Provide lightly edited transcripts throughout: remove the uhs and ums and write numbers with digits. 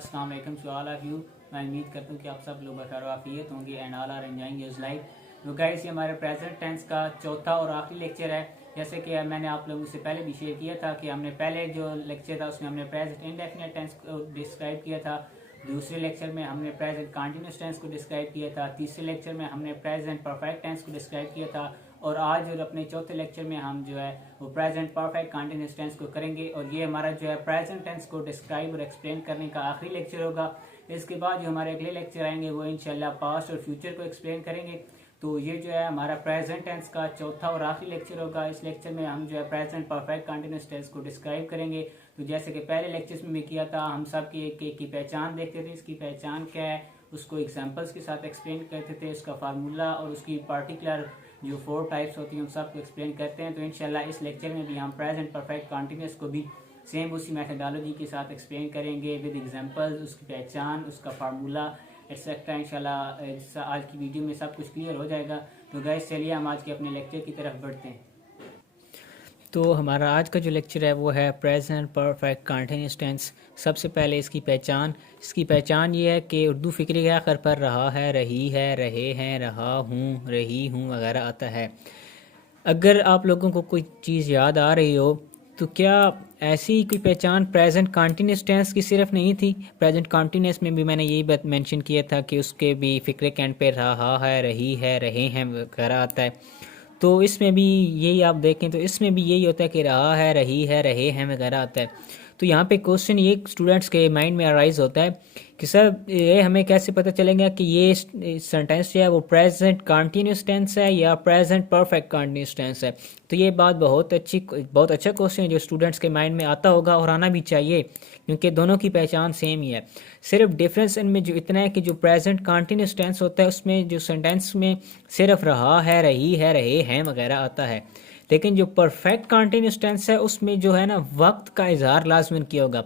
अस्सलाम वालेकुम to all of you. मैं उम्मीद करता हूँ कि आप सब लोग खैर वाफियत होंगे and all are enjoying your life. तो गाइस, ये हमारे प्रेजेंट टेंस का चौथा और आखिरी लेक्चर है। जैसे कि मैंने आप लोगों से पहले भी शेयर किया था कि हमने पहले जो लेक्चर था उसमें हमने प्रेजेंट इंडेफिनिट टेंस को डिस्क्राइब किया था। दूसरे लेक्चर में हमने प्रेजेंट कंटिन्यूस टेंस को डिस्क्राइब किया था। तीसरे लेक्चर में हमने प्रेजेंट परफेक्ट टेंस को डिस्क्राइब किया था। और आज और अपने चौथे लेक्चर में हम जो है वो प्रेजेंट परफेक्ट कंटिन्यूस टेंस को करेंगे। और ये हमारा जो है प्रेजेंट टेंस को डिस्क्राइब और एक्सप्लेन करने का आखिरी लेक्चर होगा। इसके बाद जो हमारे अगले लेक्चर आएंगे वो इंशाल्लाह पास्ट और फ्यूचर को एक्सप्लेन करेंगे। तो ये जो है हमारा प्रेजेंट टेंस का चौथा और आखिरी लेक्चर होगा। इस लेक्चर में हम जो है प्रेजेंट परफेक्ट कंटिन्यूस टेंस को डिस्क्राइब करेंगे। तो जैसे कि पहले लेक्चर्स में भी किया था, हम सब की एक की पहचान देखते थे, इसकी पहचान क्या है, उसको एग्जांपल्स के साथ एक्सप्लेन करते थे, उसका फार्मूला और उसकी पार्टिकुलर जो 4 टाइप्स होती हैं उन सबको एक्सप्लेन करते हैं। तो इंशाल्लाह इस लेक्चर में भी हम प्रेजेंट परफेक्ट कंटिन्यूस को भी सेम उसी मेथडोलॉजी के साथ एक्सप्लेन करेंगे विद एग्जांपल्स, उसकी पहचान, उसका फार्मूला एक्सेट्रा। इंशाल्लाह आज की वीडियो में सब कुछ क्लियर हो जाएगा। तो गाइस, चलिए हम आज के अपने लेक्चर की तरफ बढ़ते हैं। तो हमारा आज का जो लेक्चर है वो है प्रेजेंट परफेक्ट कंटिन्यूस टेंस। सबसे पहले इसकी पहचान ये है कि उर्दू फ़िक्री के आखिर पर रहा है, रही है, रहे हैं, रहा हूँ, रही हूँ वगैरह आता है। अगर आप लोगों को कोई चीज़ याद आ रही हो तो क्या ऐसी कोई पहचान प्रेजेंट कंटिन्यूस टेंस की सिर्फ नहीं थी? प्रेजेंट कंटिन्यूस में भी मैंने यही बात मेंशन किया था कि उसके भी फ़िक्रे के एंड पे रहा है, रही है, रहे हैं वगैरह आता है। तो इसमें भी यही आप देखें तो इसमें भी यही होता है कि रहा है, रही है, रहे हैं वगैरह आता है। तो यहाँ पे क्वेश्चन ये स्टूडेंट्स के माइंड में अराइज होता है कि सर ये हमें कैसे पता चलेगा कि ये सेंटेंस जो है वो प्रेजेंट कंटिन्यूस टेंस है या प्रेजेंट परफेक्ट कंटिन्यूस टेंस है? तो ये बात बहुत अच्छा क्वेश्चन है जो स्टूडेंट्स के माइंड में आता होगा और आना भी चाहिए, क्योंकि दोनों की पहचान सेम ही है। सिर्फ डिफरेंस इनमें जो इतना है कि जो प्रेजेंट कंटिन्यूस टेंस होता है उसमें जो सेंटेंस में सिर्फ रहा है, रही है, रहे हैं वगैरह आता है। लेकिन जो परफेक्ट कंटिन्यूस टेंस है उसमें जो है ना वक्त का इजहार लाजमन किया होगा।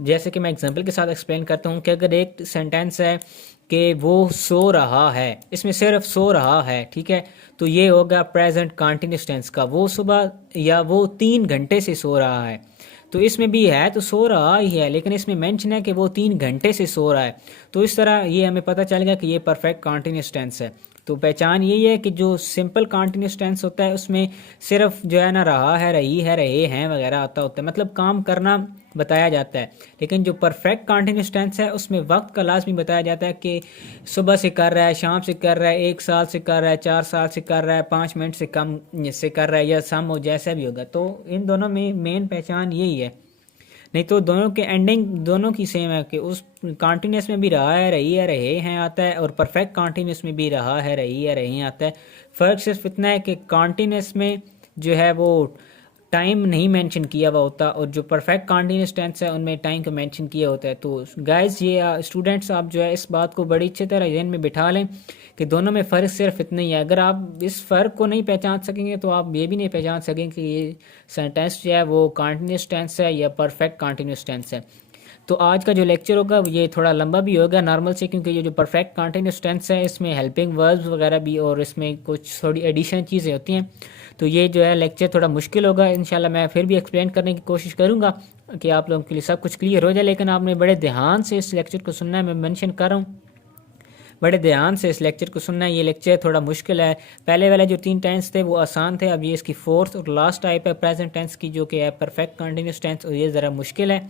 जैसे कि मैं एग्जांपल के साथ एक्सप्लेन करता हूँ कि अगर एक सेंटेंस है कि वो सो रहा है, इसमें सिर्फ सो रहा है, ठीक है, तो ये होगा प्रेजेंट कंटिन्यूस टेंस का। वो सुबह या वो 3 घंटे से सो रहा है, तो इसमें भी है तो सो रहा ही है, लेकिन इसमें मेंशन है कि वो 3 घंटे से सो रहा है। तो इस तरह ये हमें पता चलेगा कि ये परफेक्ट कंटिन्यूस टेंस है। तो पहचान यही है कि जो सिंपल कंटिन्यूस टेंस होता है उसमें सिर्फ जो है ना रहा है, रही है, रहे हैं वगैरह आता होता है, मतलब काम करना बताया जाता है। लेकिन जो परफेक्ट कंटिन्यूस टेंस है उसमें वक्त का लाजमी बताया जाता है कि सुबह से कर रहा है, शाम से कर रहा है, 1 साल से कर रहा है, 4 साल से कर रहा है, 5 मिनट से कम से कर रहा है, या सम हो जैसा भी होगा। तो इन दोनों में मेन पहचान यही है। नहीं तो दोनों के एंडिंग दोनों की सेम है कि उस कॉन्टिन्यूस में भी रहा है, रही है, रहे हैं आता है, और परफेक्ट कॉन्टिन्यूस में भी रहा है, रही है, रहे हैं आता है। फ़र्क सिर्फ इतना है कि कॉन्टिन्यूस में जो है वो टाइम नहीं मेंशन किया हुआ होता, और जो परफेक्ट कॉन्टिन्यूस टेंस है उनमें टाइम को मेंशन किया होता है। तो गाइस, ये स्टूडेंट्स आप जो है इस बात को बड़ी अच्छी तरह जहन में बिठा लें कि दोनों में फ़र्क सिर्फ इतना ही है। अगर आप इस फ़र्क को नहीं पहचान सकेंगे तो आप ये भी नहीं पहचान सकेंगे कि ये सेंटेंस जो है वो कॉन्टिन्यूस टेंस है या परफेक्ट कॉन्टिन्यूस टेंस है। तो आज का जो लेक्चर होगा ये थोड़ा लंबा भी होगा नॉर्मल से, क्योंकि ये जो परफेक्ट कॉन्टिन्यूस टेंस है इसमें हेल्पिंग वर्ब्स वगैरह भी और इसमें कुछ थोड़ी एडिशन चीज़ें होती हैं। तो ये जो है लेक्चर थोड़ा मुश्किल होगा। इंशाल्लाह मैं फिर भी एक्सप्लेन करने की कोशिश करूँगा कि आप लोगों के लिए सब कुछ क्लियर हो जाए, लेकिन आपने बड़े ध्यान से इस लेक्चर को सुनना है। मैं मेंशन कर रहा हूँ, बड़े ध्यान से इस लेक्चर को सुनना है। ये लेक्चर थोड़ा मुश्किल है। पहले वाले जो 3 टेंस थे वो आसान थे, अब ये इसकी 4th और लास्ट टाइप है प्रेजेंट टेंस की, जो कि है परफेक्ट कंटिन्यूस टेंस, और ये ज़रा मुश्किल है।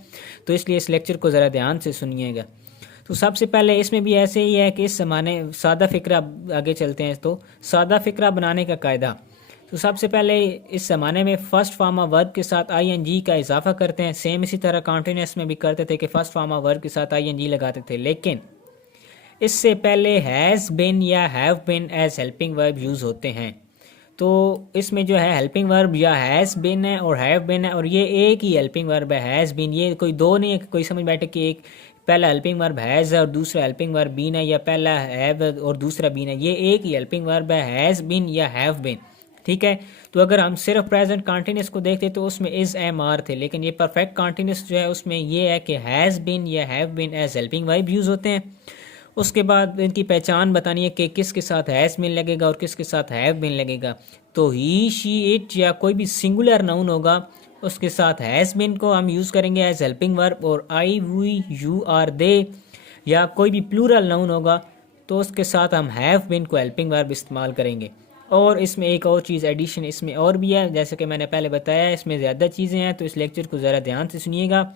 तो इसलिए इस लेक्चर को ज़रा ध्यान से सुनिएगा। तो सबसे पहले इसमें भी ऐसे ही है कि इस ज़माने सादा फ़िक्रा, आगे चलते हैं। तो सादा फ़िक्रा बनाने का कायदा। तो सबसे पहले इस ज़माने में फ़र्स्ट फॉर्म ऑफ वर्ब के साथ ING का इजाफा करते हैं। सेम इसी तरह कंटिन्यूस में भी करते थे कि फ़र्स्ट फॉर्म ऑफ वर्ब के साथ ING लगाते थे, लेकिन इससे पहले हैज़ बिन या have been as helping verb use होते हैं। तो इसमें जो है हेल्पिंग वर्ब या हैज़ बिन है और हैव बिन है, और ये एक ही हेल्पिंग वर्ब है हैज़ बिन। ये कोई दो नहीं है, कोई समझ बैठे कि एक पहला हेल्पिंग वर्ब हैज़ है और दूसरा हेल्पिंग वर्ब बीन है, या पहला हैव और दूसरा बीन है। ये एक ही हेल्पिंग वर्ब है, हैज़ बिन या हैव बिन, ठीक है। तो अगर हम सिर्फ प्रेजेंट कंटिन्यूस को देखते तो उसमें इज एम आर थे, लेकिन ये परफेक्ट कंटिन्यूस जो है उसमें ये है कि हैज़ बिन या have been as helping verb use होते हैं। उसके बाद इनकी पहचान बतानी है कि किसके साथ हैज़ बिन लगेगा और किसके साथ हैव बिन लगेगा। तो ही, शी, इट या कोई भी सिंगुलर नाउन होगा उसके साथ हैज़ बिन को हम यूज़ करेंगे एज हेल्पिंग वर्ब, और आई, वी, यू, आर, दे या कोई भी प्लूरल नाउन होगा तो उसके साथ हम हैव बिन को हेल्पिंग वर्ब इस्तेमाल करेंगे। और इसमें एक और चीज़ एडिशन इसमें और भी है, जैसे कि मैंने पहले बताया इसमें ज़्यादा चीज़ें हैं, तो इस लेक्चर को ज़रा ध्यान से सुनिएगा।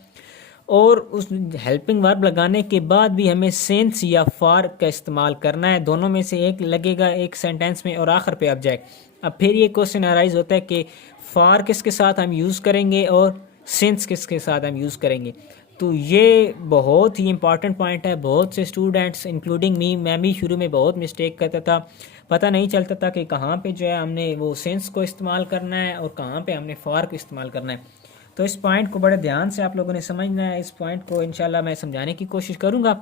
और उस हेल्पिंग वर्ब लगाने के बाद भी हमें सेंस या फार का इस्तेमाल करना है, दोनों में से एक लगेगा एक सेंटेंस में और आखिर पे ऑब्जेक्ट। अब फिर ये क्वेश्चन अराइज होता है कि फार किसके साथ हम यूज़ करेंगे और सेंस किसके साथ हम यूज़ करेंगे। तो ये बहुत ही इंपॉर्टेंट पॉइंट है। बहुत से स्टूडेंट्स इंक्लूडिंग मैं भी शुरू में बहुत मिस्टेक करता था, पता नहीं चलता था कि कहाँ पे जो है हमने वो सेंस को इस्तेमाल करना है और कहाँ पे हमने फार को इस्तेमाल करना है। तो इस पॉइंट को बड़े ध्यान से आप लोगों ने समझना है। इस पॉइंट को इंशाल्लाह मैं समझाने की कोशिश करूँगा,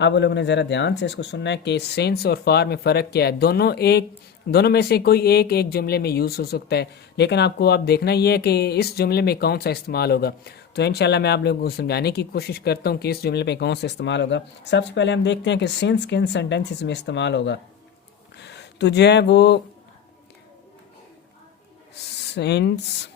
आप लोगों ने ज़रा ध्यान से इसको सुनना है कि सेंस और फार में फ़र्क क्या है। दोनों में से कोई एक जुमले में यूज़ हो सकता है, लेकिन आपको आप देखना ये है कि इस जुमले में कौन सा इस्तेमाल होगा। तो इंशाल्लाह मैं आप लोगों को समझाने की कोशिश करता हूँ कि इस जुमले पे कौन सा इस्तेमाल होगा। सबसे पहले हम देखते हैं कि सेंस किन सेंटेंसेस में इस्तेमाल होगा। तो जो है वो सेंस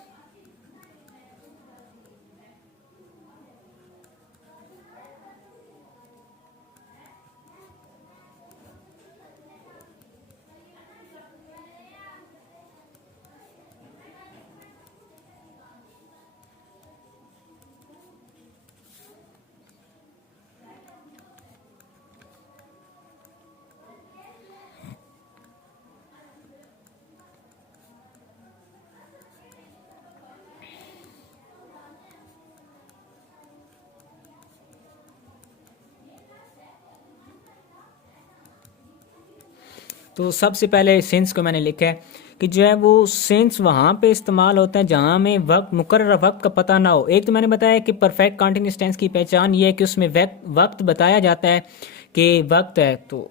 तो सबसे पहले सेंस को मैंने लिखा है कि जो है वो सेंस वहाँ पे इस्तेमाल होता है जहाँ में वक्त मुकर्रर वक्त का पता ना हो। एक तो मैंने बताया कि परफेक्ट कंटिन्यूअस टेंस की पहचान ये है कि उसमें वक्त बताया जाता है कि वक्त है, तो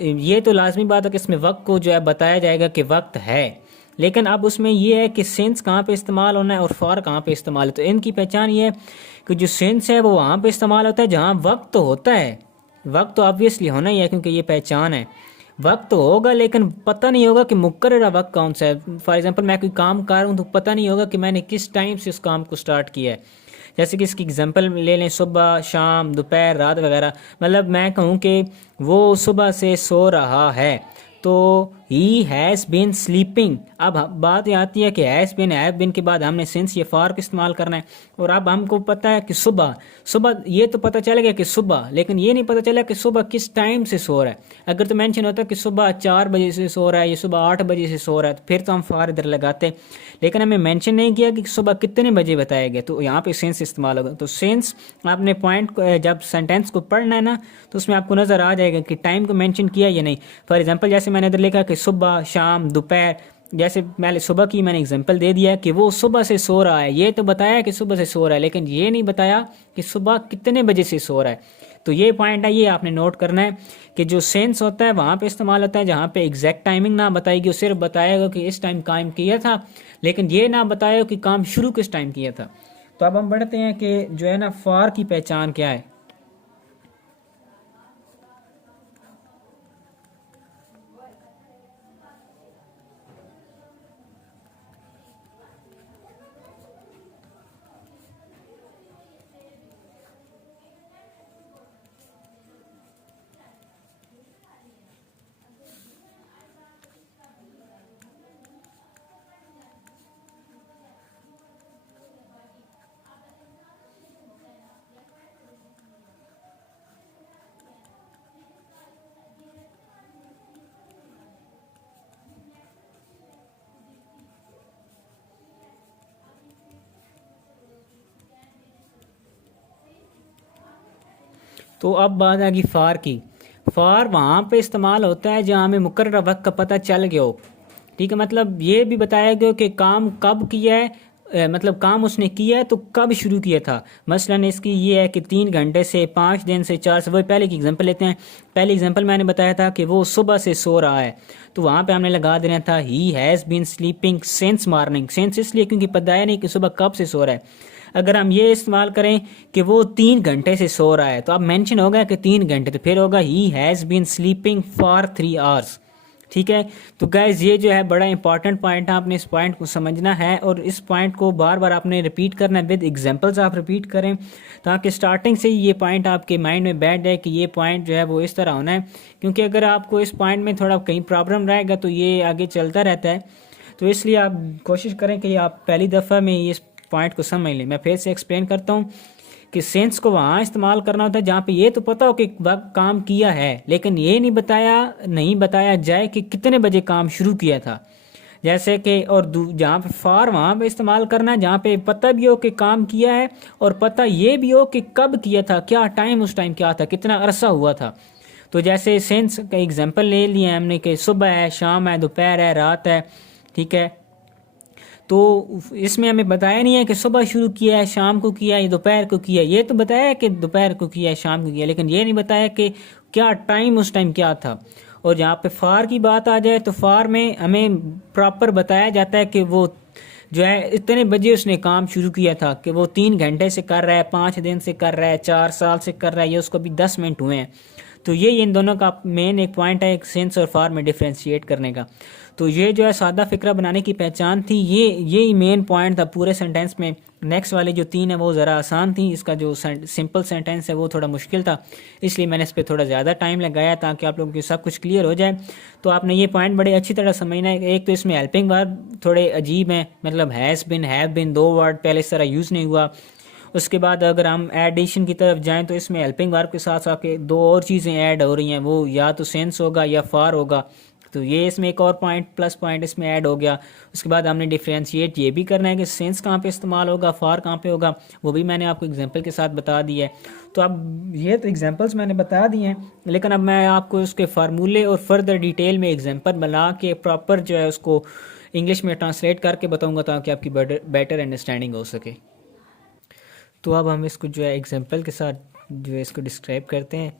ये तो लाजमी बात है कि इसमें वक्त को जो है बताया जाएगा कि वक्त है। लेकिन अब उसमें ये है कि सेंस कहाँ पे इस्तेमाल होना है और फॉर कहाँ पे इस्तेमाल है। तो इनकी पहचान ये है कि जो सेंस है वो वहाँ पे इस्तेमाल होता है जहाँ वक्त तो होता है। वक्त तो ऑब्वियसली होना ही है क्योंकि ये पहचान है। वक्त तो होगा लेकिन पता नहीं होगा कि मुकर्रर वक्त कौन सा है। फॉर एग्जांपल मैं कोई काम कर रहा हूँ तो पता नहीं होगा कि मैंने किस टाइम से उस काम को स्टार्ट किया है। जैसे कि इसकी एग्जांपल ले लें, सुबह, शाम, दोपहर, रात वगैरह। मतलब मैं कहूँ कि वो सुबह से सो रहा है तो ही हैज़ बीन स्लीपिंग। अब बात ये आती है कि हैज़ बीन हैव बीन के बाद हमने सिंस या फॉर का इस्तेमाल करना है। और अब हमको पता है कि सुबह ये तो पता चल गया कि सुबह, लेकिन ये नहीं पता चला कि सुबह किस टाइम से सो रहा है। अगर तो मेंशन होता कि सुबह 4 बजे से सो रहा है या सुबह 8 बजे से सो रहा है तो फिर तो हम फॉर इधर लगाते, लेकिन हमें मेंशन नहीं किया कि सुबह कितने बजे बताया गया, तो यहाँ पे सेंस इस्तेमाल होगा। तो सेंस आपने पॉइंट जब सेंटेंस को पढ़ना है ना तो उसमें आपको नज़र आ जाएगा कि टाइम को मेंशन किया या नहीं। फॉर एग्जांपल जैसे मैंने इधर लिखा कि सुबह, शाम, दोपहर, जैसे मैंने सुबह की मैंने एग्जांपल दे दिया कि वो सुबह से सो रहा है। ये तो बताया कि सुबह से सो रहा है, लेकिन ये नहीं बताया कि सुबह कितने बजे से सो रहा है। तो ये पॉइंट है, ये आपने नोट करना है कि जो सेंस होता है वहाँ पे इस्तेमाल होता है जहाँ पे एग्जैक्ट टाइमिंग ना बताएगी, वो सिर्फ बताएगा कि इस टाइम काम किया था, लेकिन ये ना बताएगा कि काम शुरू किस टाइम किया था। तो अब हम बढ़ते हैं कि जो है ना फॉर की पहचान क्या है। तो अब बात आ गई फार की। फार वहाँ पे इस्तेमाल होता है जहाँ हमें मुकर्रर वक्त का पता चल गया हो। ठीक है, मतलब ये भी बताया गया कि काम कब किया है, मतलब काम उसने किया है तो कब शुरू किया था। मसलन इसकी ये है कि 3 घंटे से, 5 दिन से, 4 से। वही पहले की एग्जांपल लेते हैं। पहले एग्जांपल मैंने बताया था कि वो सुबह से सो रहा है, तो वहाँ पे हमने लगा देना था he has been sleeping since morning. Since इसलिए क्योंकि बताया नहीं कि सुबह कब से सो रहा है। अगर हम ये इस्तेमाल करें कि वो 3 घंटे से सो रहा है तो अब मेंशन होगा कि 3 घंटे, तो फिर होगा he has been sleeping for 3 hours. ठीक है। तो गाइज ये जो है बड़ा इंपॉर्टेंट पॉइंट है, आपने इस पॉइंट को समझना है और इस पॉइंट को बार बार आपने रिपीट करना है, विद एग्जांपल्स आप रिपीट करें ताकि स्टार्टिंग से ही ये पॉइंट आपके माइंड में बैठ जाए कि ये पॉइंट जो है वो इस तरह होना है। क्योंकि अगर आपको इस पॉइंट में थोड़ा कहीं प्रॉब्लम रहेगा तो ये आगे चलता रहता है। तो इसलिए आप कोशिश करें कि आप पहली दफ़ा में इस पॉइंट को समझ लें। मैं फिर से एक्सप्लेन करता हूँ कि सेंस को वहाँ इस्तेमाल करना होता है जहाँ पे ये तो पता हो कि वक्त काम किया है, लेकिन ये नहीं बताया जाए कि कितने बजे काम शुरू किया था। जैसे कि और जहाँ पे फॉर वहाँ पे इस्तेमाल करना है जहाँ पे पता भी हो कि काम किया है और पता ये भी हो कि कब किया था, क्या टाइम, उस टाइम क्या था, कितना अरसा हुआ था। तो जैसे सेंस का एग्जांपल ले लिया हमने कि सुबह है, शाम है, दोपहर है, रात है। ठीक है। तो इसमें हमें बताया नहीं है कि सुबह शुरू किया है, शाम को किया है, दोपहर को किया है। ये तो बताया है कि दोपहर को किया है, शाम को किया है, लेकिन ये नहीं बताया कि क्या टाइम, उस टाइम क्या था। और जहाँ पे फार की बात आ जाए तो फार में हमें प्रॉपर बताया जाता है कि वो जो है इतने बजे उसने काम शुरू किया था, कि वो 3 घंटे से कर रहा है, 5 दिन से कर रहा है, 4 साल से कर रहा है, या उसको भी 10 मिनट हुए हैं। तो ये इन दोनों का मेन एक पॉइंट है एक सेंस और फार में डिफ्रेंशिएट करने का। तो ये जो है सादा फिक्रा बनाने की पहचान थी, ये ही मेन पॉइंट था पूरे सेंटेंस में। नेक्स्ट वाले जो 3 है वो ज़रा आसान थी, इसका जो सिंपल सेंटेंस है वो थोड़ा मुश्किल था, इसलिए मैंने इस पर थोड़ा ज़्यादा टाइम लगाया ताकि आप लोगों को सब कुछ क्लियर हो जाए। तो आपने ये पॉइंट बड़े अच्छी तरह समझना है। एक तो इसमें हेल्पिंग वर्ब थोड़े अजीब हैं, मतलब has been, have been, 2 word पहले इस तरह यूज़ नहीं हुआ। उसके बाद अगर हम एडिशन की तरफ जाएं तो इसमें हेल्पिंग वर्ब के साथ साथ 2 और चीज़ें ऐड हो रही हैं, वो या तो सेंस होगा या फार होगा। तो ये इसमें एक और पॉइंट, प्लस पॉइंट इसमें ऐड हो गया। उसके बाद हमने डिफ्रेंशिएट ये भी करना है कि सेंस कहाँ पे इस्तेमाल होगा, फार कहाँ पे होगा, वो भी मैंने आपको एग्जांपल के साथ बता दिया है। तो अब ये तो एग्जांपल्स मैंने बता दिए हैं, लेकिन अब मैं आपको उसके फार्मूले और फर्दर डिटेल में एग्जांपल बना के प्रॉपर जो है उसको इंग्लिश में ट्रांसलेट करके बताऊँगा ताकि आपकी बेटर अंडरस्टैंडिंग हो सके। तो अब हम इसको जो है एग्जांपल के साथ जो है इसको डिस्क्राइब करते हैं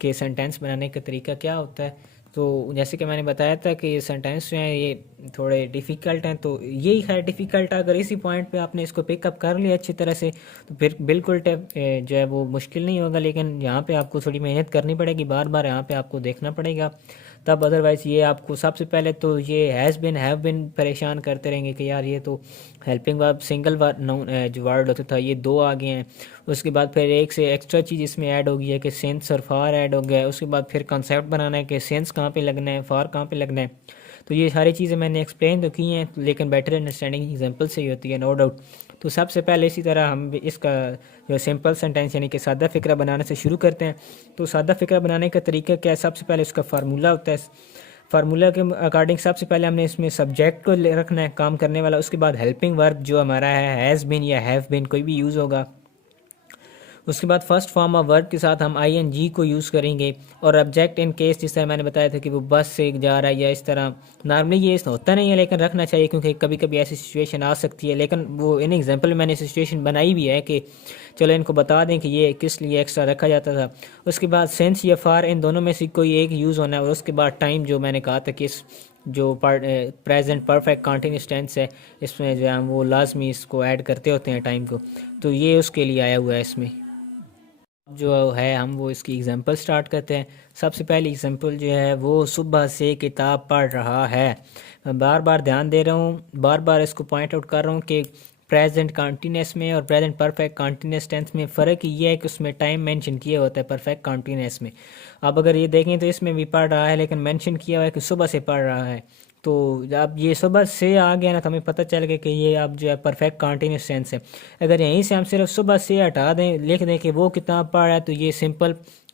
कि सेंटेंस बनाने का तरीका क्या होता है। तो जैसे कि मैंने बताया था कि ये सेंटेंस जो हैं ये थोड़े डिफ़िकल्ट हैं, तो यही खैर डिफ़िकल्ट है। अगर इसी पॉइंट पे आपने इसको पिकअप कर लिया अच्छी तरह से तो फिर बिल्कुल जो है वो मुश्किल नहीं होगा, लेकिन यहाँ पे आपको थोड़ी मेहनत करनी पड़ेगी, बार बार यहाँ पे आपको देखना पड़ेगा तब। अदरवाइज़ ये आपको सबसे पहले तो ये हैज़ बिन, हैव बिन परेशान करते रहेंगे कि यार ये तो हेल्पिंग वर्ब सिंगल वर्ड जो वर्ड होता था ये 2 आ गए हैं। उसके बाद फिर एक से एक्स्ट्रा चीज़ इसमें ऐड हो गई है कि सेंस और फार ऐड हो गया है। उसके बाद फिर कॉन्सेप्ट बनाना है कि सेंस कहाँ पे लगना है, फार कहाँ पे लगना है। तो ये सारी चीज़ें मैंने एक्सप्लेन तो की हैं, लेकिन बेटर अंडरस्टैंडिंग एग्जांपल से ही होती है, नो डाउट। तो सबसे पहले इसी तरह हम इसका जो सिंपल सेंटेंस यानी कि सादा फिक्रा बनाने से शुरू करते हैं। तो सादा फिक्रा बनाने का तरीका क्या है, सबसे पहले उसका फार्मूला होता है। फार्मूला के अकॉर्डिंग सबसे पहले हमने इसमें सब्जेक्ट को रखना है, काम करने वाला। उसके बाद हेल्पिंग वर्ब जो हमारा है हैज़ बिन या हैव बिन कोई भी यूज़ होगा। उसके बाद फर्स्ट फॉर्म ऑफ वर्ब के साथ हम आईएनजी को यूज़ करेंगे। और ऑब्जेक्ट इन केस जिस तरह मैंने बताया था कि वो बस से जा रहा है या इस तरह, नॉर्मली ये होता नहीं है लेकिन रखना चाहिए क्योंकि कभी कभी ऐसी सिचुएशन आ सकती है। लेकिन वो इन एग्जांपल में मैंने सिचुएशन बनाई भी है कि चलो इनको बता दें कि ये किस लिए एक्स्ट्रा रखा जाता था। उसके बाद सेंस या फार इन दोनों में से कोई एक यूज़ होना है। और उसके बाद टाइम जो मैंने कहा था कि इस जो प्रेजेंट परफेक्ट कॉन्टीन्यूअस टेंस है इसमें जो है हम वो लाजमी इसको ऐड करते होते हैं टाइम को, तो ये उसके लिए आया हुआ है इसमें। जो है हम वो इसकी एग्जांपल स्टार्ट करते हैं। सबसे पहली एग्जांपल जो है वो सुबह से किताब पढ़ रहा है। मैं बार बार ध्यान दे रहा हूँ, बार बार इसको पॉइंट आउट कर रहा हूँ कि प्रेजेंट कॉन्टीन्यूअस में और प्रेजेंट परफेक्ट कॉन्टीन्यूअस टेंस में फ़र्क ये है कि उसमें टाइम मेंशन किया होता है परफेक्ट कॉन्टीन्यूअस में। अब अगर ये देखें तो इसमें भी पढ़ रहा है लेकिन मेंशन किया हुआ है कि सुबह से पढ़ रहा है। तो अब ये सुबह से आ गया ना तो हमें पता चल गया कि ये अब जो है परफेक्ट कॉन्टीन्यूअस टेंस है। अगर यहीं से हम सिर्फ सुबह से हटा दें, लिख दें कि वो किताब पढ़ रहा है, तो ये सिंपल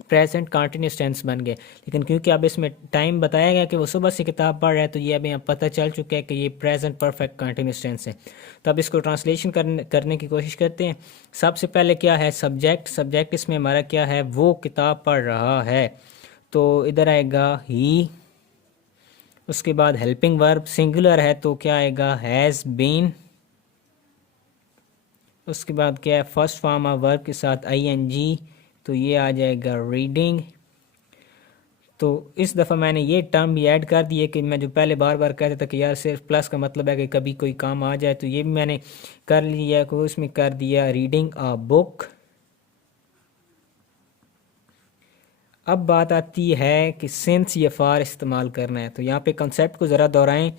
प्रेजेंट कॉन्टीन्यूअस टेंस बन गए। लेकिन क्योंकि अब इसमें टाइम बताया गया कि वो सुबह से किताब पढ़ रहा है, तो ये अभी पता चल चुका है कि ये प्रेजेंट परफेक्ट कॉन्टीन्यूअस टेंस है। तो अब इसको ट्रांसलेशन करने की कोशिश करते हैं। सबसे पहले क्या है सब्जेक्ट, सब्जेक्ट इसमें हमारा क्या है, वो किताब पढ़ रहा है, तो इधर आएगा ही। उसके बाद हेल्पिंग वर्ब सिंगुलर है तो क्या आएगा, हैज़ बीन। उसके बाद क्या है फर्स्ट फॉर्म ऑफ वर्ब के साथ आईएनजी, तो ये आ जाएगा रीडिंग। तो इस दफ़ा मैंने ये टर्म भी ऐड कर दिए कि मैं जो पहले बार बार कहता था कि यार सिर्फ प्लस का मतलब है कि कभी कोई काम आ जाए, तो ये भी मैंने कर लिया को उसमें कर दिया रीडिंग अ बुक। अब बात आती है कि सिंस या फॉर इस्तेमाल करना है, तो यहाँ पे कंसेप्ट को ज़रा दोहराएं।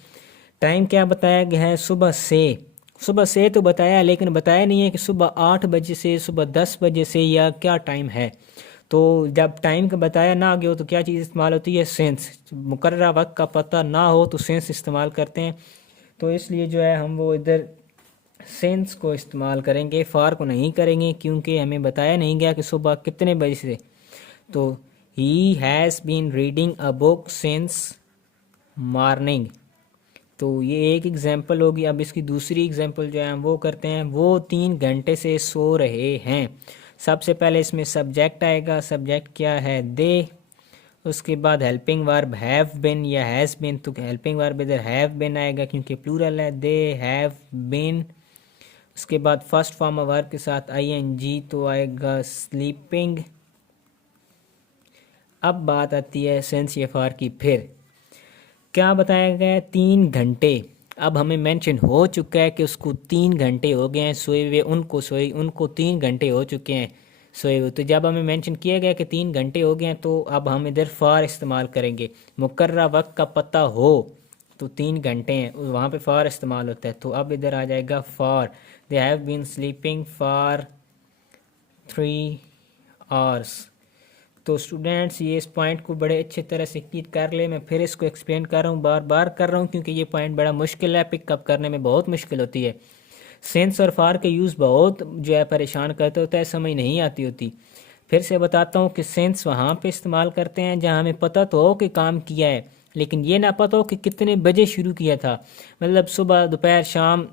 टाइम क्या बताया गया है? सुबह से तो बताया, लेकिन बताया नहीं है कि सुबह 8 बजे से, सुबह 10 बजे से, या क्या टाइम है। तो जब टाइम का बताया ना आगे हो तो क्या चीज़ इस्तेमाल होती है? सेंस। मुकर्ररा वक्त का पता ना हो तो सेंस इस्तेमाल करते हैं। तो इसलिए जो है हम वो इधर सेंस को इस्तेमाल करेंगे, फार को नहीं करेंगे, क्योंकि हमें बताया नहीं गया कि सुबह कितने बजे से। तो he has been reading a book since morning. तो ये एक एग्जांपल होगी। अब इसकी दूसरी एग्जांपल जो है हम वो करते हैं। वो 3 घंटे से सो रहे हैं। सबसे पहले इसमें सब्जेक्ट आएगा। सब्जेक्ट क्या है? दे। उसके बाद हेल्पिंग वर्ब हैव बिन या हैज़ बिन, तो हेल्पिंग वर्ब इधर हैव बिन आएगा क्योंकि प्लूरल है। They have been. उसके बाद फर्स्ट फॉर्म ऑफ वर्ब के साथ आईएनजी, तो आएगा स्लीपिंग। अब बात आती है सेंस या फार की। फिर क्या बताया गया है? 3 घंटे। अब हमें मेंशन हो चुका है कि उसको 3 घंटे हो गए हैं सोए हुए, उनको 3 घंटे हो चुके हैं सोए हुए। तो जब हमें मेंशन किया गया कि 3 घंटे हो गए हैं, तो अब हम इधर फार इस्तेमाल करेंगे। मुकर्रा वक्त का पता हो तो 3 घंटे हैं, वहाँ पे फार इस्तेमाल होता है। तो अब इधर आ जाएगा far. They have been sleeping for 3 hours. तो स्टूडेंट्स ये इस पॉइंट को बड़े अच्छे तरह से क्लियर कर ले। मैं फिर इसको एक्सप्लेन कर रहा हूँ, बार बार कर रहा हूँ, क्योंकि ये पॉइंट बड़ा मुश्किल है, पिकअप करने में बहुत मुश्किल होती है। सेंस और फार के यूज़ बहुत जो है परेशान करते होता है, समझ नहीं आती होती। फिर से बताता हूँ कि सेंस वहाँ पे इस्तेमाल करते हैं जहाँ हमें पता तो हो कि काम किया है, लेकिन ये ना पता हो कि कितने बजे शुरू किया था। मतलब सुबह, दोपहर, शाम,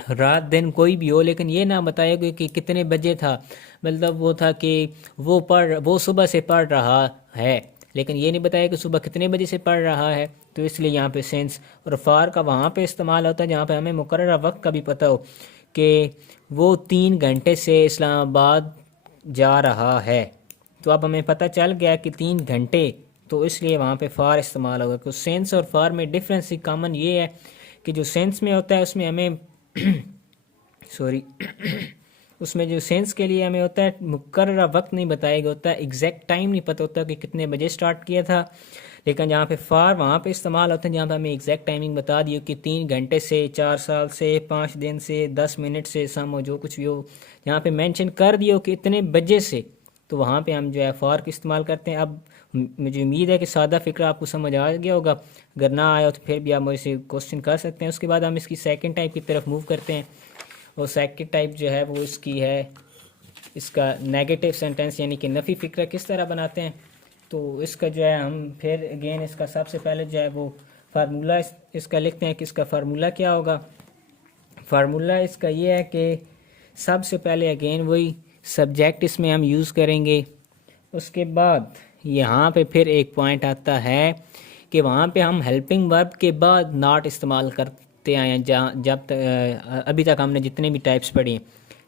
रात, दिन कोई भी हो, लेकिन ये ना बताएगा कि कितने बजे था। मतलब वो था कि वो सुबह से पढ़ रहा है, लेकिन ये नहीं बताया कि सुबह कितने बजे से पढ़ रहा है। तो इसलिए यहाँ पे सेंस और फार का वहाँ पे इस्तेमाल होता है जहाँ पे हमें मुकर्ररा वक्त का भी पता हो कि वो 3 घंटे से इस्लामाबाद जा रहा है। तो अब हमें पता चल गया कि 3 घंटे, तो इसलिए वहाँ पे फार इस्तेमाल होगा। तो सेंस और फार में डिफरेंस कॉमन ये है कि जो सेंस में होता है उसमें हमें सॉरी उसमें जो सेंस के लिए हमें होता है मुकर्ररा वक्त नहीं बताया गया होता है, एग्जैक्ट टाइम नहीं पता होता कि कितने बजे स्टार्ट किया था। लेकिन जहाँ पे फार वहाँ पे इस्तेमाल होता है जहाँ पे हमें एग्जैक्ट टाइमिंग बता दी हो कि 3 घंटे से, 4 साल से, 5 दिन से, 10 मिनट से, सम हो जो कुछ भी हो, यहाँ पे मेंशन कर दियो कि इतने बजे से, तो वहाँ पे हम जो है फार का इस्तेमाल करते हैं। अब मुझे उम्मीद है कि सादा फिक्रा आपको समझ आ गया होगा। अगर ना आया हो तो फिर भी आप मुझसे क्वेश्चन कर सकते हैं। उसके बाद हम इसकी सेकंड टाइप की तरफ मूव करते हैं। और सेकंड टाइप जो है वो इसकी है, इसका नेगेटिव सेंटेंस यानी कि नफ़ी फ़िक्रा किस तरह बनाते हैं। तो इसका जो है हम फिर अगेन इसका सबसे पहले जो है वो फार्मूला इसका लिखते हैं कि इसका फार्मूला क्या होगा। फार्मूला इसका ये है कि सबसे पहले अगेन वही सब्जेक्ट इसमें हम यूज़ करेंगे। उसके बाद यहाँ पे फिर एक पॉइंट आता है कि वहाँ पे हम हेल्पिंग वर्ब के बाद नॉट इस्तेमाल करते आए हैं जहाँ अभी तक हमने जितने भी टाइप्स पढ़ी हैं।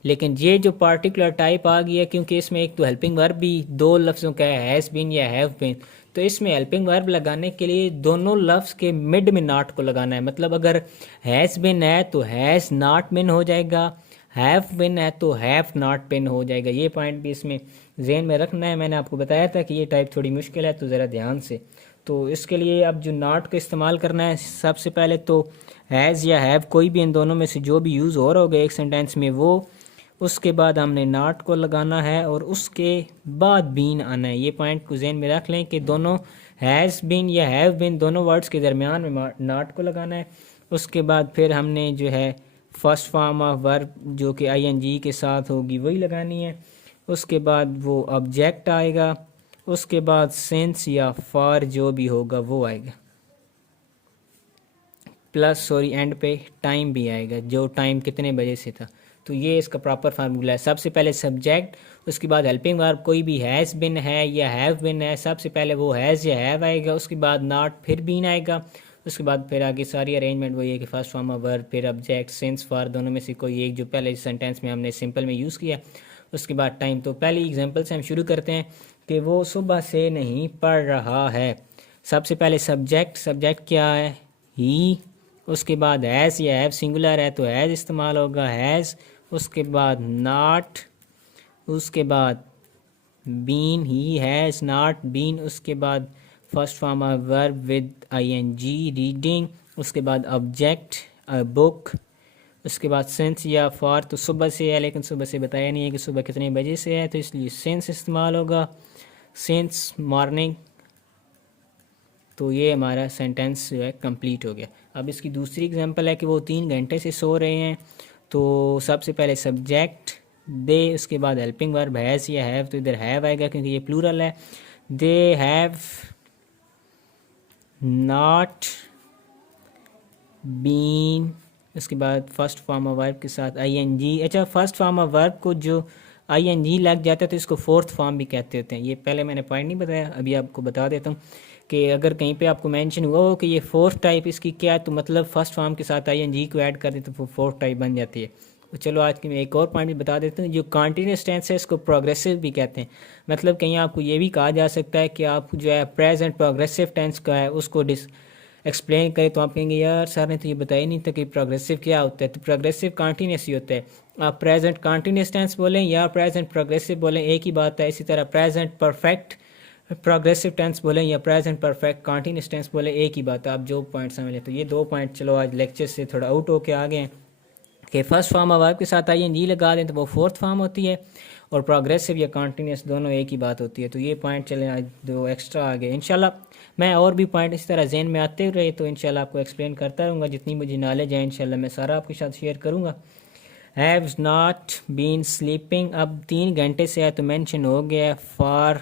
लेकिन ये जो पार्टिकुलर टाइप आ गई है, क्योंकि इसमें एक तो हेल्पिंग वर्ब भी 2 लफ्ज़ों का है, हैज़ बीन या हैव बीन, तो इसमें हेल्पिंग वर्ब लगाने के लिए दोनों लफ्ज़ के मिड में नॉट को लगाना है। मतलब अगर हैज़ बीन है तो हैज़ नॉट बिन हो जाएगा, हैव बिन है तो हैव नॉट बिन हो जाएगा। ये पॉइंट भी इसमें जहन में रखना है। मैंने आपको बताया था कि ये टाइप थोड़ी मुश्किल है, तो ज़रा ध्यान से। तो इसके लिए अब जो नॉट का इस्तेमाल करना है, सबसे पहले तो हैज़ या हैव कोई भी इन दोनों में से जो भी यूज़ हो रहा होगा एक सेंटेंस में वो, उसके बाद हमने नॉट को लगाना है और उसके बाद बीन आना है। ये पॉइंट को जहन में रख लें कि दोनों हैज़ बीन या हैव बीन दोनों वर्ड्स के दरमियान में नॉट को लगाना है। उसके बाद फिर हमने जो है फर्स्ट फॉर्म ऑफ वर्ब जो कि आईएनजी के साथ होगी वही लगानी है। उसके बाद वो ऑब्जेक्ट आएगा, उसके बाद सेंस या फॉर जो भी होगा वो आएगा, प्लस एंड पे टाइम भी आएगा, जो टाइम कितने बजे से था। तो ये इसका प्रॉपर फार्मूला है। सबसे पहले सब्जेक्ट, उसके बाद हेल्पिंग वर्ब कोई भी हैज़ बिन है या हैव बिन है, सबसे पहले वो हैज़ या हैव आएगा, उसके बाद नॉट, फिर बीन आएगा, उसके बाद फिर आगे सारी अरेंजमेंट वही है कि फर्स्ट फॉर्म ऑफ वर्ब, फिर ऑब्जेक्ट, सेंस, फॉर, दोनों में से कोई एक जो पहले सेंटेंस में हमने सिंपल में यूज़ किया। उसके बाद टाइम। तो पहली एग्जांपल से हम शुरू करते हैं कि वो सुबह से नहीं पढ़ रहा है। सबसे पहले सब्जेक्ट क्या है? ही। उसके बाद हैज़ या हैव सिंगुलर है तो हैज़ इस्तेमाल होगा, हैज़। उसके बाद नॉट, उसके बाद been, he has not been, उसके बाद first form of verb with ing, reading, उसके बाद ऑब्जेक्ट बुक, उसके बाद सिंस या फॉर, तो सुबह से है लेकिन सुबह से बताया नहीं है कि सुबह कितने बजे से है, तो इसलिए सिंस इस्तेमाल होगा, सिंस मॉर्निंग। तो ये हमारा सेंटेंस जो है कंप्लीट हो गया। अब इसकी दूसरी एग्जांपल है कि वो 3 घंटे से सो रहे हैं। तो सबसे पहले सब्जेक्ट दे, उसके बाद हेल्पिंग वर्ब हैज़ या हैव, तो इधर हैव आएगा क्योंकि ये प्लूरल है। दे हैव नॉट बीन, उसके बाद फर्स्ट फॉर्म ऑफ वर्ब के साथ ing। अच्छा, फर्स्ट फॉर्म ऑफ वर्ब को जो ing लग जाता है तो इसको फोर्थ फॉर्म भी कहते होते हैं। ये पहले मैंने पॉइंट नहीं बताया, अभी आपको बता देता हूँ कि अगर कहीं पे आपको मेंशन हुआ हो कि ये फोर्थ टाइप इसकी क्या है, तो मतलब फर्स्ट फॉर्म के साथ ing को ऐड कर दे तो वो फोर्थ टाइप बन जाती है। तो चलो आज की मैं एक और पॉइंट भी बता देता हूँ। जो कॉन्टीन्यूस टेंस है इसको प्रोग्रेसिव भी कहते हैं। मतलब कहीं आपको ये भी कहा जा सकता है कि आप जो है प्रेजेंट प्रोग्रेसिव टेंस का है उसको एक्सप्लेन करें, तो आप कहेंगे यार सर ने तो ये बताया नहीं था कि प्रोग्रेसिव क्या होता है। तो प्रोग्रेसिव कॉन्टीन्यूस ही होता है। आप प्रेजेंट कॉन्टीन्यूस टेंस बोलें या प्रेजेंट प्रोग्रेसिव बोलें, एक ही बात है। इसी तरह प्रेजेंट परफेक्ट प्रोग्रेसिव टेंस बोलें या प्रेजेंट परफेक्ट कॉन्टीन्यूस टेंस बोलें, एक ही बात है। आप जो पॉइंट समझ लें। तो ये 2 पॉइंट चलो आज लेक्चर से थोड़ा आउट होके आ गए हैं कि फर्स्ट फॉर्म ऑफ वर्ब के साथ ing लगा दें तो वो फोर्थ फॉर्म होती है, और प्रोग्रेसिव या कॉन्टीन्यूस दोनों एक ही बात होती है। तो ये पॉइंट चले आज 2 एक्स्ट्रा आ गए। इंशाल्लाह मैं और भी पॉइंट इस तरह जहन में आते रहे तो इंशाल्लाह आपको एक्सप्लेन करता रहूँगा। जितनी मुझे नॉलेज है इंशाल्लाह मैं सारा आपके साथ शेयर करूँगा। हैव्स नॉट बीन स्लीपिंग, अब 3 घंटे से है तो मेंशन हो गया फॉर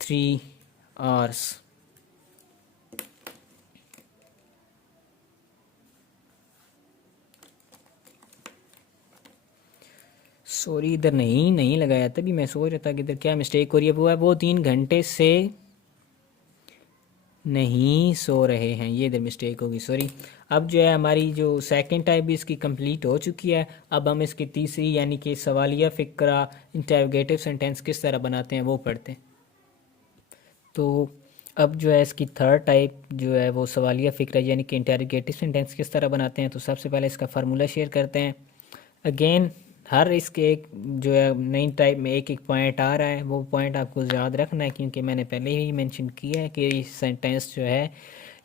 3 आवर्स। सॉरी, इधर नहीं लगाया, तभी मैं सोच रहा था कि इधर क्या मिस्टेक हो रही है। वो 3 घंटे से नहीं सो रहे हैं, ये इधर मिस्टेक होगी, सॉरी। अब जो है हमारी जो सेकंड टाइप भी इसकी कंप्लीट हो चुकी है। अब हम इसकी तीसरी यानी कि सवालिया फ़िक्रा इंटरोगेटिव सेंटेंस किस तरह बनाते हैं वो पढ़ते हैं। तो अब जो है इसकी थर्ड टाइप जो है वो सवालिया फ़िक्रा यानी कि इंटरोगेटिव सेंटेंस किस तरह बनाते हैं। तो सबसे पहले इसका फार्मूला शेयर करते हैं। अगेन हर इसके एक जो है नई टाइप में एक एक पॉइंट आ रहा है, वो पॉइंट आपको याद रखना है क्योंकि मैंने पहले ही मेंशन किया है कि सेंटेंस जो है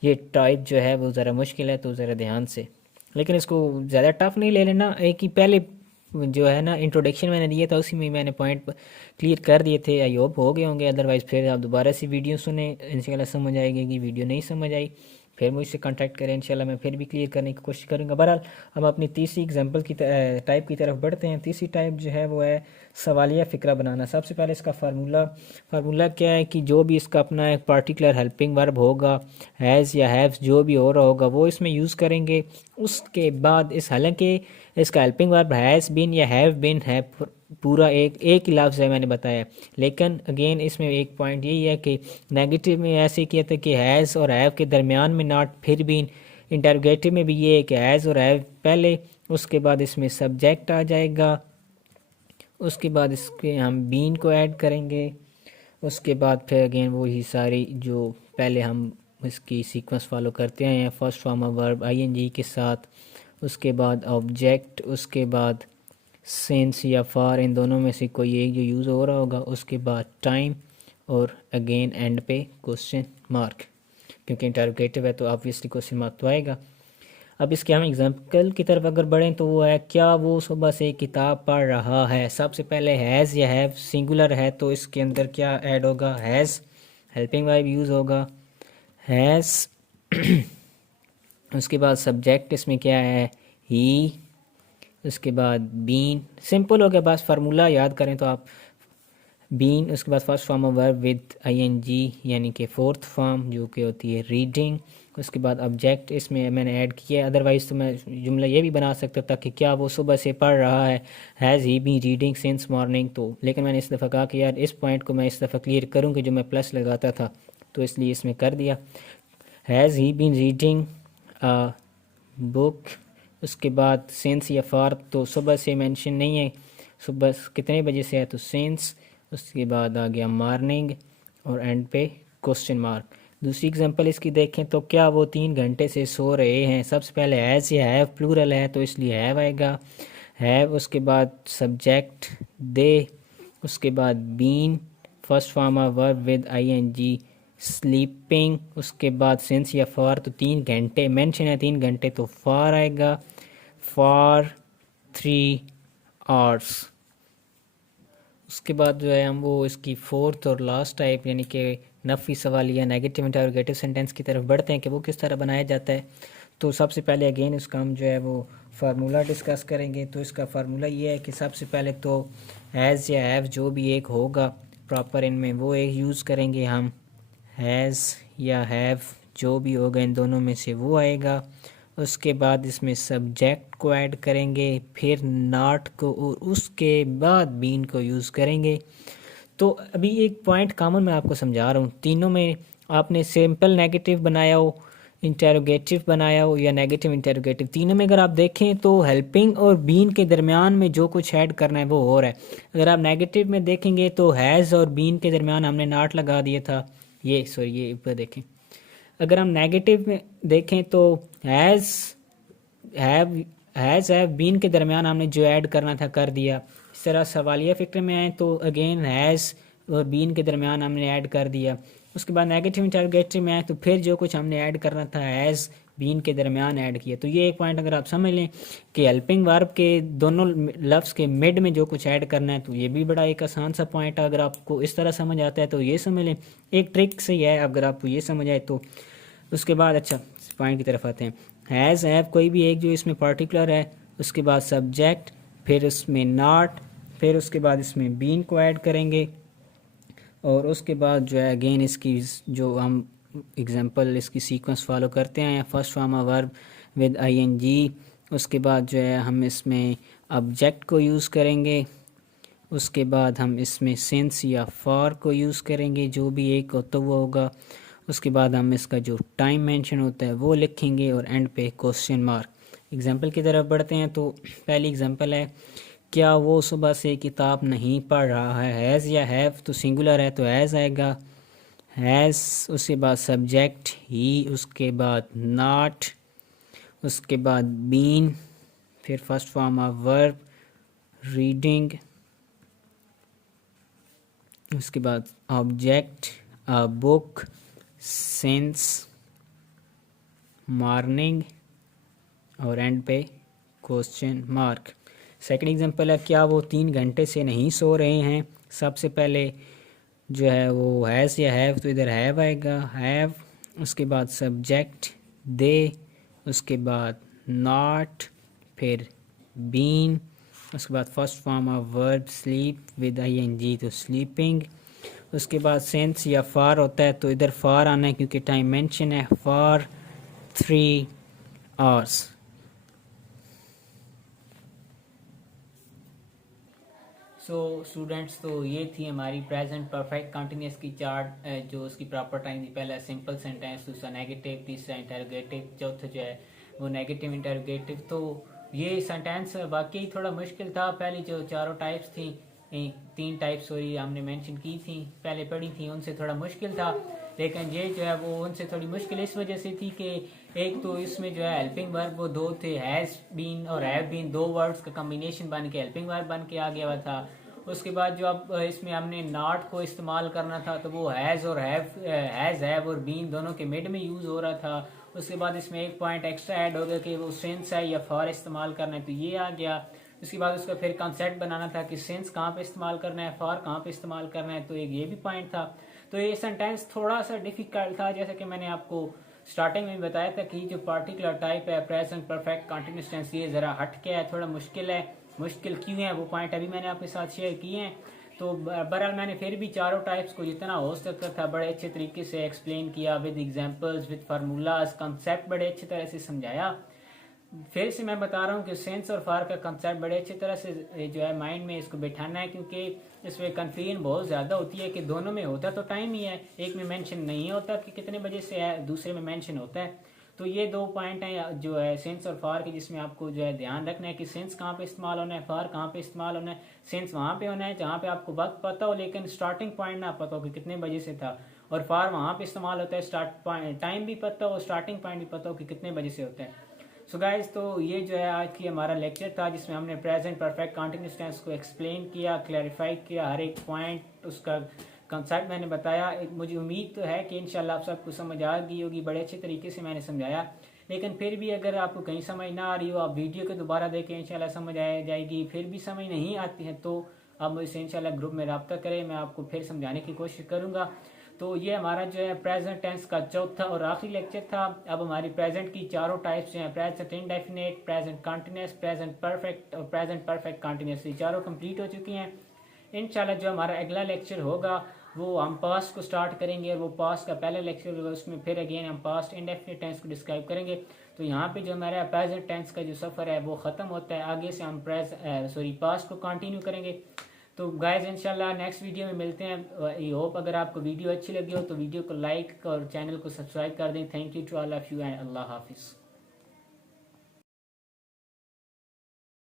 ये टाइप जो है वो ज़रा मुश्किल है, तो ज़रा ध्यान से। लेकिन इसको ज़्यादा टफ नहीं ले लेना। एक ही पहले जो है ना इंट्रोडक्शन मैंने दिया था उसी में मैंने पॉइंट क्लियर कर दिए थे। आई होप हो गए होंगे, अदरवाइज़ फिर आप दोबारा से वीडियो सुने, इंशाल्लाह समझ आएगी। कि वीडियो नहीं समझ आई फिर मुझसे कांटेक्ट करें, इंशाल्लाह मैं फिर भी क्लियर करने की कोशिश करूँगा। बहरहाल हम अपनी तीसरी एग्जांपल की टाइप की तरफ बढ़ते हैं। तीसरी टाइप जो है वो है सवालिया फ़िक्रा बनाना। सबसे पहले इसका फार्मूला क्या है कि जो भी इसका अपना एक पार्टिकुलर हेल्पिंग वर्ब होगा, हैज़ या हैव्स जो भी हो रहा होगा वो इसमें यूज़ करेंगे। उसके बाद इस हालांकि इसका हेल्पिंग वर्ब हैज़ बीन या हैव बीन है पूरा एक ही लफ्ज़ है मैंने बताया, लेकिन अगेन इसमें एक पॉइंट यही है कि नेगेटिव में ऐसे किया था कि हैज़ और हैव के दरमियान में नॉट फिर बीन। इंटरोगेटिव में भी ये है कि हैज़ और हैव पहले, उसके बाद इसमें सब्जेक्ट आ जाएगा, उसके बाद इसके हम बीन को ऐड करेंगे, उसके बाद फिर अगेन वही सारी जो पहले हम इसकी सीक्वेंस फॉलो करते हैं, first form of verb ing के साथ, उसके बाद ऑब्जेक्ट, उसके बाद सिंस या फॉर, इन दोनों में से कोई एक जो यूज़ हो रहा होगा, उसके बाद टाइम, और अगेन एंड पे क्वेश्चन मार्क, क्योंकि इंटरोगेटिव है तो ऑब्वियसली क्वेश्चन मार्क तो आएगा। अब इसके हम एग्जाम्पल की तरफ अगर बढ़ें तो वो है क्या वो सुबह से किताब पढ़ रहा है। सबसे पहले हैज़ या हैव सिंगुलर है तो इसके अंदर क्या ऐड होगा, हैज़, हेल्पिंग वर्ब यूज़ होगा हैज़ उसके बाद सब्जेक्ट इसमें क्या है, ही, उसके बाद बीन। सिंपल हो गया, बस फार्मूला याद करें तो आप बीन, उसके बाद first form of verb with ing यानी कि फोर्थ फॉर्म जो कि होती है रीडिंग, उसके बाद ऑब्जेक्ट इसमें मैंने ऐड किया। अदरवाइज़ तो मैं जुमला ये भी बना सकता था कि क्या वो सुबह से पढ़ रहा है, has he been reading since morning. तो लेकिन मैंने इस दफ़ा कहा कि यार इस पॉइंट को मैं इस दफ़ा क्लियर करूँ कि जो मैं प्लस लगाता था, तो इसलिए इसमें कर दिया has he been reading book. उसके बाद सिंस या फॉर तो सुबह से मेंशन नहीं है, सुबह कितने बजे से है तो सिंस, उसके बाद आ गया मॉर्निंग और एंड पे क्वेश्चन मार्क। दूसरी एग्जांपल इसकी देखें तो क्या वो 3 घंटे से सो रहे हैं। सबसे पहले हैज़ या हैव प्लूरल है तो इसलिए हैव आएगा, हैव, उसके बाद सब्जेक्ट दे, उसके बाद been first form of verb with ING sleeping, उसके बाद सिंस या फॉर, तो 3 घंटे मेंशन है 3 घंटे, तो फॉर आएगा फॉर 3 आवर्स। उसके बाद जो है हम वो इसकी फोर्थ और लास्ट टाइप यानी कि नफ़ी सवाल या नेगेटिव इंटरोगेटिव सेंटेंस की तरफ बढ़ते हैं कि वो किस तरह बनाया जाता है। तो सबसे पहले अगेन इसका हम जो है वो फार्मूला डिस्कस करेंगे। तो इसका फार्मूला ये है कि सबसे पहले तो हैज़ या हैव जो भी एक होगा प्रॉपर इनमें वो एक यूज़ करेंगे हम। हैज़ या हैव जो भी होगा इन दोनों में से वो आएगा। उसके बाद इसमें सब्जेक्ट को ऐड करेंगे, फिर नॉट को, और उसके बाद बीन को यूज़ करेंगे। तो अभी एक पॉइंट कॉमन मैं आपको समझा रहा हूँ, तीनों में आपने सिंपल नेगेटिव बनाया हो, इंटेरोगेटिव बनाया हो या नेगेटिव इंटेरोगेटिव, तीनों में अगर आप देखें तो हेल्पिंग और बीन के दरमियान में जो कुछ ऐड करना है वो हो रहा है। अगर आप नेगेटिव में देखेंगे तो हैज़ और बीन के दरमियान हमने नॉट लगा दिया था, ये ऊपर देखें। अगर हम नेगेटिव में देखें तो हैव बीन के दरमियान हमने जो ऐड करना था कर दिया। इस तरह सवालिया फिक्र में आए तो अगेन हैज़ और बीन के दरमियान हमने ऐड कर दिया। उसके बाद नेगेटिव इंटरोगेटिव में आए तो फिर जो कुछ हमने ऐड करना था हैज़ बीन के दरमियान ऐड किया। तो ये एक पॉइंट अगर आप समझ लें कि हेल्पिंग वर्ब के दोनों लफ्ज़ के मिड में जो कुछ ऐड करना है, तो ये भी बड़ा एक आसान सा पॉइंट है। अगर आपको इस तरह समझ आता है तो ये समझ लें, एक ट्रिक से ही है, अगर आपको ये समझ आए तो। उसके बाद अच्छा पॉइंट की तरफ आते हैं। हैज़ हैव कोई भी एक जो इसमें पर्टिकुलर है, उसके बाद सब्जेक्ट, फिर उसमें नॉट, फिर उसके बाद इसमें बीन को ऐड करेंगे, और उसके बाद जो है अगेन इसकी जो हम एग्जांपल इसकी सीक्वेंस फॉलो करते हैं, first form of verb with ING, उसके बाद जो है हम इसमें ऑब्जेक्ट को यूज़ करेंगे, उसके बाद हम इसमें सिंस या फॉर को यूज़ करेंगे जो भी एक होता हुआ होगा, उसके बाद हम इसका जो टाइम मेंशन होता है वो लिखेंगे, और एंड पे क्वेश्चन मार्क। एग्जांपल की तरफ बढ़ते हैं। तो पहली एग्जांपल है, क्या वो सुबह से किताब नहीं पढ़ रहा है। हैज़ या हैव तो सिंगुलर है तो हैज़ आएगा, हैज़, उसके बाद सब्जेक्ट ही, उसके बाद नॉट, उसके बाद बीन, फिर first form of verb reading, उसके बाद ऑब्जेक्ट अ बुक, सिंस, मॉर्निंग, और एंड पे क्वेश्चन मार्क। सेकंड एग्जांपल है, क्या वो 3 घंटे से नहीं सो रहे हैं। सबसे पहले जो है वो हैज़ या हैव, तो इधर हैव आएगा, हैव, उसके बाद सब्जेक्ट दे, उसके बाद नॉट, फिर बीन, उसके बाद first form of verb sleep with ING तो स्लीपिंग, उसके बाद सेंस या फार होता है तो इधर फार आना है क्योंकि टाइम मेंशन है, फॉर 3 आवर्स। सो स्टूडेंट्स, तो ये थी हमारी प्रेजेंट परफेक्ट कंटिन्यूस की चार्ट, जो उसकी प्रॉपर टाइम थी। पहला सिंपल सेंटेंस, दूसरा नेगेटिव, तीसरा इंटरोगेटिव, चौथा जो है वो नेगेटिव इंटरोगेटिव। तो ये सेंटेंस वाकई थोड़ा मुश्किल था। पहली जो चारों टाइप्स थी, 3 टाइप सॉरी हमने मेंशन की थी, पहले पढ़ी थी, उनसे थोड़ा मुश्किल था। लेकिन ये जो है वो उनसे थोड़ी मुश्किल इस वजह से थी कि एक तो इसमें जो है हेल्पिंग वर्ब वो 2 थे, हैज़ बीन और हैव बीन, 2 वर्ड्स का कम्बिनेशन बन के हेल्पिंग वर्ब बन के आ गया हुआ था। उसके बाद जो अब इसमें हमने नॉट को इस्तेमाल करना था तो वो हैज़ और हैव और बीन दोनों के मिड में यूज़ हो रहा था। उसके बाद इसमें एक पॉइंट एक्स्ट्रा ऐड हो गया कि वो सिंस है या फॉर इस्तेमाल करना है, तो ये आ गया। उसके बाद उसका फिर कॉन्सेप्ट बनाना था कि सिंस कहाँ पे इस्तेमाल करना है, फॉर कहाँ पे इस्तेमाल करना है, तो एक ये भी पॉइंट था। तो ये सेंटेंस थोड़ा सा डिफिकल्ट था, जैसे कि मैंने आपको स्टार्टिंग में बताया था कि जो पार्टिकुलर टाइप है प्रेजेंट परफेक्ट कंटिन्यूअस टेंस, ये ज़रा हट के है, थोड़ा मुश्किल है। मुश्किल क्यों है वो पॉइंट अभी मैंने आपके साथ शेयर किए हैं। तो बहरहाल मैंने फिर भी चारों टाइप्स को जितना हो सकता था बड़े अच्छे तरीके से एक्सप्लेन किया, with examples, with formulas, concept बड़े अच्छी तरह से समझाया। फिर से मैं बता रहा हूँ कि सेंस और फार का कंसेप्ट बड़े अच्छी तरह से जो है माइंड में इसको बैठाना है, क्योंकि इसमें कन्फ्यूजन बहुत ज़्यादा होती है कि दोनों में होता तो टाइम ही है, एक में मेंशन नहीं होता कि कितने बजे से है, दूसरे में मेंशन होता है। तो ये 2 पॉइंट हैं जो है सेंस और फार के, जिसमें आपको जो है ध्यान रखना है कि सेंस कहाँ पे इस्तेमाल होना है, फार कहाँ पे इस्तेमाल होना है। सेंस वहाँ पे होना है जहाँ पे आपको वक्त पता हो लेकिन स्टार्टिंग पॉइंट ना पता हो कि कितने बजे से था, और फार वहाँ पे इस्तेमाल होता है स्टार्ट पॉइंट टाइम भी पता हो, स्टार्टिंग पॉइंट भी पता हो कि कितने बजे से होता है। सो गाइस, तो ये जो है आज की हमारा लेक्चर था जिसमें हमने प्रेजेंट परफेक्ट कंटिन्यूअस टेंस को एक्सप्लेन किया, क्लैरिफाई किया, हर एक पॉइंट उसका कंसेप्ट मैंने बताया। मुझे उम्मीद तो है कि इंशाल्लाह आप सबको समझ आ गई होगी, बड़े अच्छे तरीके से मैंने समझाया। लेकिन फिर भी अगर आपको कहीं समझ ना आ रही हो, आप वीडियो को दोबारा देखें, इंशाल्लाह समझ आ जाएगी। फिर भी समझ नहीं आती है तो आप मुझसे इंशाल्लाह ग्रुप में रब्ता करें, मैं आपको फिर समझाने की कोशिश करूँगा। तो ये हमारा जो है प्रेजेंट टेंस का चौथा और आखिरी लेक्चर था। अब हमारी प्रेजेंट की चारों टाइप्स हैं, present indefinite, present continuous, present perfect और प्रेजेंट परफेक्ट कंटिन्यूअस, ये चारों कंप्लीट हो चुकी हैं। इंशाल्लाह जो हमारा अगला लेक्चर होगा वो हम पास्ट को स्टार्ट करेंगे, और वो पास्ट का पहला लेक्चर होगा, उसमें फिर अगेन हम पास्ट इंडेफिनिट टेंस को डिस्क्राइब करेंगे। तो यहाँ पे जो हमारा प्रेजेंट टेंस का जो सफ़र है वो ख़त्म होता है, आगे से हम पास्ट को कंटिन्यू करेंगे। तो गाइज इंशाल्लाह नेक्स्ट वीडियो में मिलते हैं। आई होप अगर आपको वीडियो अच्छी लगी हो तो वीडियो को लाइक और चैनल को सब्सक्राइब कर दें। Thank you to all of you and अल्लाह हाफिज़।